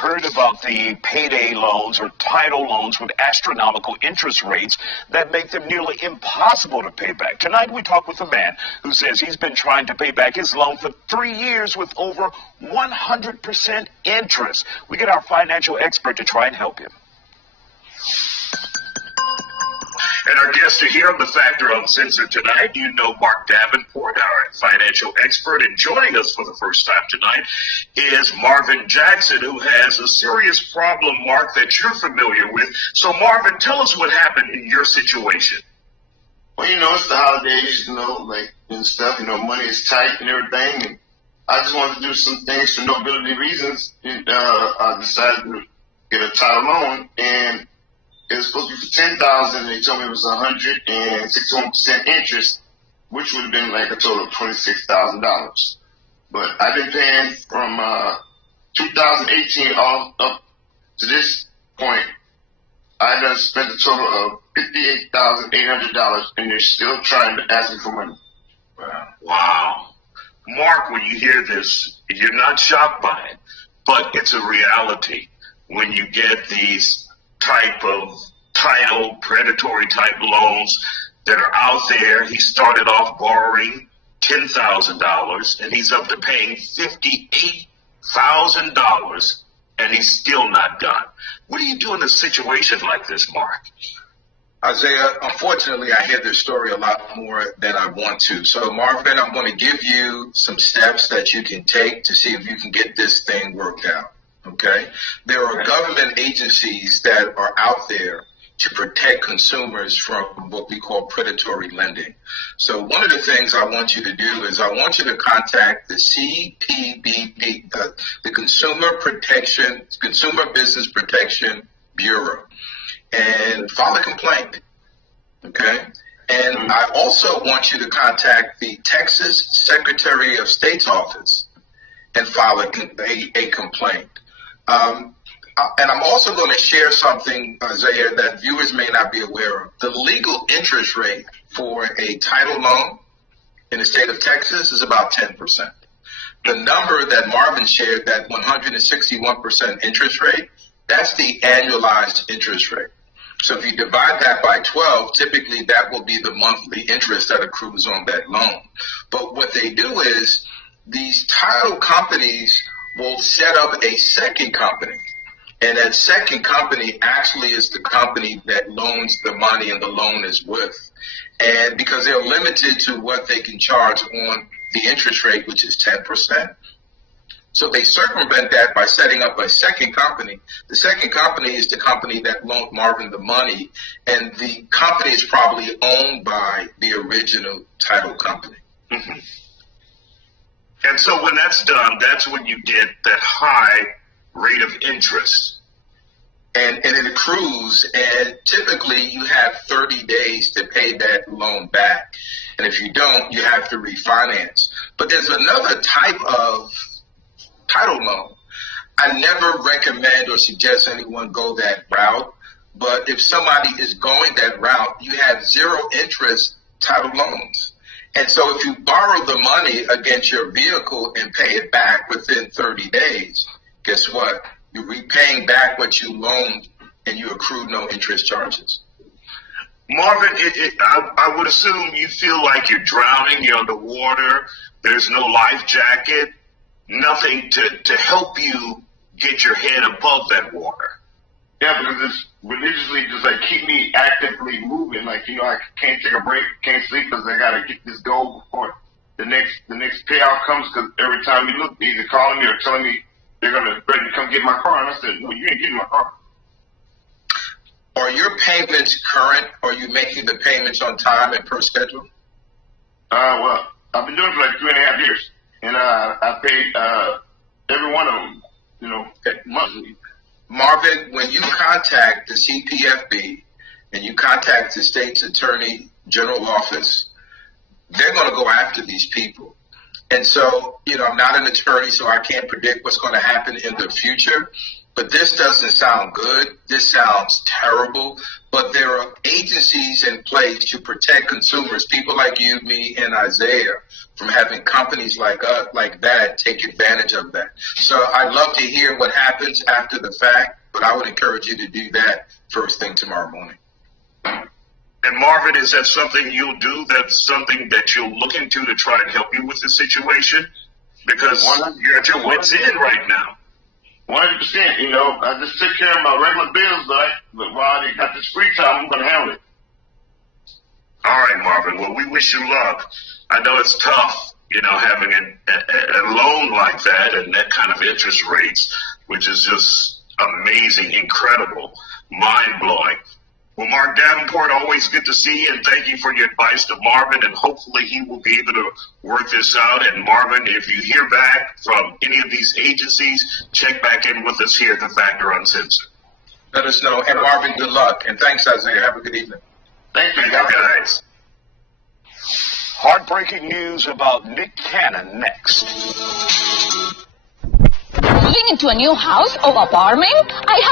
heard about the payday loans or title loans with astronomical interest rates that make them nearly impossible to pay back. Tonight we talk with a man who says he's been trying to pay back his loan for 3 years with over 100% interest. We get our financial expert to try and help him. And our guest here on The Factor Uncensored tonight, you know Mark Davenport, our financial expert, and joining us for the first time tonight is Marvin Jackson, who has a serious problem, Mark, that you're familiar with. So, Marvin, tell us what happened in your situation. Well, it's the holidays, and stuff, money is tight and everything, and I just wanted to do some things for nobility reasons, and I decided to get a title loan, and it was supposed to be for $10,000, and they told me it was 161% interest, which would have been like a total of $26,000. But I've been paying from 2018 all up to this point. I done spent a total of $58,800, and they're still trying to ask me for money. Wow. Mark, when you hear this, you're not shocked by it, but it's a reality when you get these type of title, predatory type loans that are out there. He started off borrowing $10,000 and he's up to paying $58,000 and he's still not done. What do you do in a situation like this, Mark? Isaiah, unfortunately, I hear this story a lot more than I want to. So, Marvin, I'm going to give you some steps that you can take to see if you can get this thing worked out. Okay? There are government agencies that are out there to protect consumers from what we call predatory lending. So one of the things I want you to do is I want you to contact the CPBP, the Consumer Business Protection Bureau, and file a complaint. Okay? And I also want you to contact the Texas Secretary of State's office and file a complaint. And I'm also going to share something, Isaiah, that viewers may not be aware of. The legal interest rate for a title loan in the state of Texas is about 10%. The number that Marvin shared, that 161% interest rate, that's the annualized interest rate. So if you divide that by 12, typically that will be the monthly interest that accrues on that loan. But what they do is these title companies will set up a second company. And that second company actually is the company that loans the money and the loan is with. And because they're limited to what they can charge on the interest rate, which is 10%. So they circumvent that by setting up a second company. The second company is the company that loaned Marvin the money. And the company is probably owned by the original title company. Mm-hmm. And so when that's done, that's when you get that high rate of interest. And it accrues, and typically you have 30 days to pay that loan back. And if you don't, you have to refinance. But there's another type of title loan. I never recommend or suggest anyone go that route. But if somebody is going that route, you have zero interest title loans. And so if you borrow the money against your vehicle and pay it back within 30 days, guess what? You're repaying back what you loaned and you accrue no interest charges. Marvin, I would assume you feel like you're drowning, you're underwater, there's no life jacket, nothing to help you get your head above that water. Yeah, because it's religiously just keep me actively moving. I can't take a break, can't sleep because I got to get this goal before the next payout comes. Because every time you look, they're either calling me or telling me they're going to ready to come get my car. And I said, no, you ain't getting my car. Are your payments current? Are you making the payments on time and per schedule? Well, I've been doing it for 3.5 years. And I paid every one of them, monthly. Marvin, when you contact the CPFB and you contact the state's attorney general office, they're going to go after these people. And so, I'm not an attorney, so I can't predict what's going to happen in the future. But this doesn't sound good. This sounds terrible. But there are agencies in place to protect consumers, people like you, me, and Isaiah, from having companies like that take advantage of that. So I'd love to hear what happens after the fact, but I would encourage you to do that first thing tomorrow morning. And Marvin, is that something you'll do? That's something that you'll look into to try and help you with the situation? Because you're at your wit's end right now. 100%. I just took care of my regular bills, but while they got this free time, I'm going to handle it. All right, Marvin. Well, we wish you luck. I know it's tough, having a loan like that and that kind of interest rates, which is just amazing, incredible, mind-blowing. Well, Mark Davenport, always good to see you, and thank you for your advice to Marvin, and hopefully he will be able to work this out. And Marvin, if you hear back from any of these agencies, check back in with us here at The Factor Uncensored. Let us know. And Marvin, good luck. And thanks, Isaiah. Have a good evening. Thank you, guys. Heartbreaking news about Nick Cannon next. Moving into a new house or apartment? I have